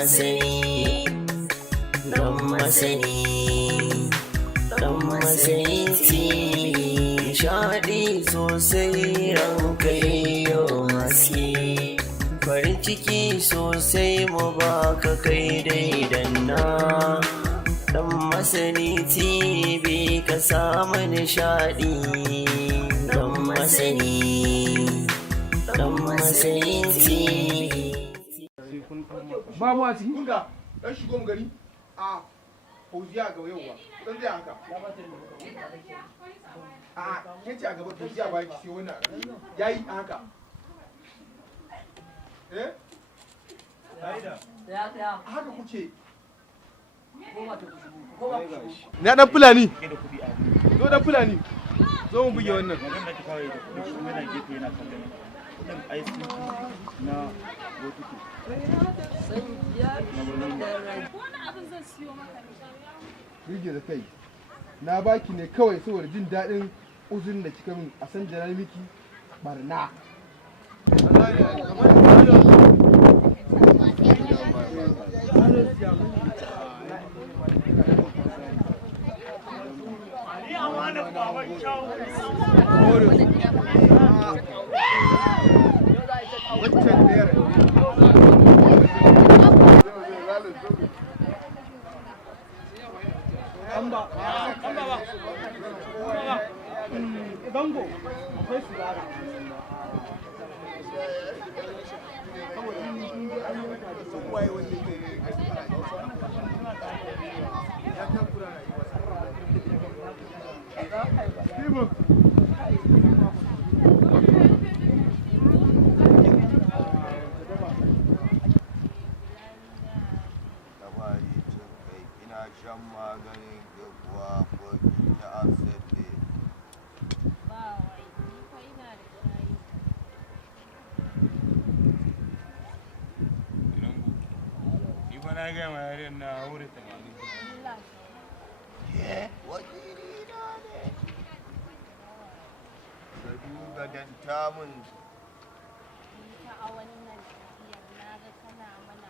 masani, dan masani, dan masani TV. Shaɗi sosai ranka yau haske, farin ciki sosai mu baka kai dai danna. Dan masani TV ka samu nishaɗi, dan masani, dan masani TV. Ba mu a ciki? Kunga, dan shigo mu gari a Fauziya ga yauwa. Dan zai haka. A yace a gaba Fauziya ba ki sai wannan. Yayi haka. Eh? Haka kuke. Na dan Fulani. Zo dan Fulani. Zo mu buge wannan. Na botuki. Rige da kai. Na baki ne kawai saboda jin daɗin uzurin da kika min a san da na miki barna. Bango akwai su gara. Ina shan maganin gabuwa ko ta asibiti. Na gaya ma yaren na wuri 80. Wakili na ne. Ka duga danta mun. A wannan tafiyar na ga kana mana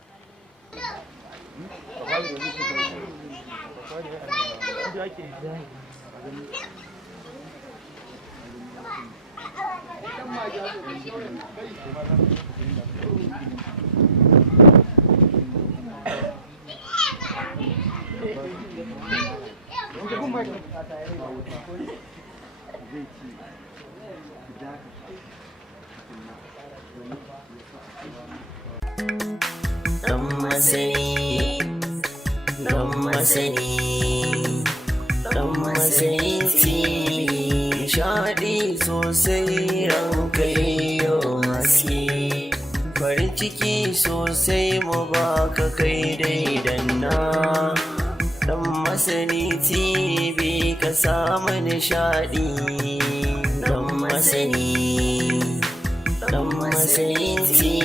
Dan masani, dan masani, dan masani TV. Shaɗi sosai ranka yau haske, farin ciki sosai mu baka kai dai danna. Dan masani TV ka samu nishaɗi, dan masani, dan masani TV.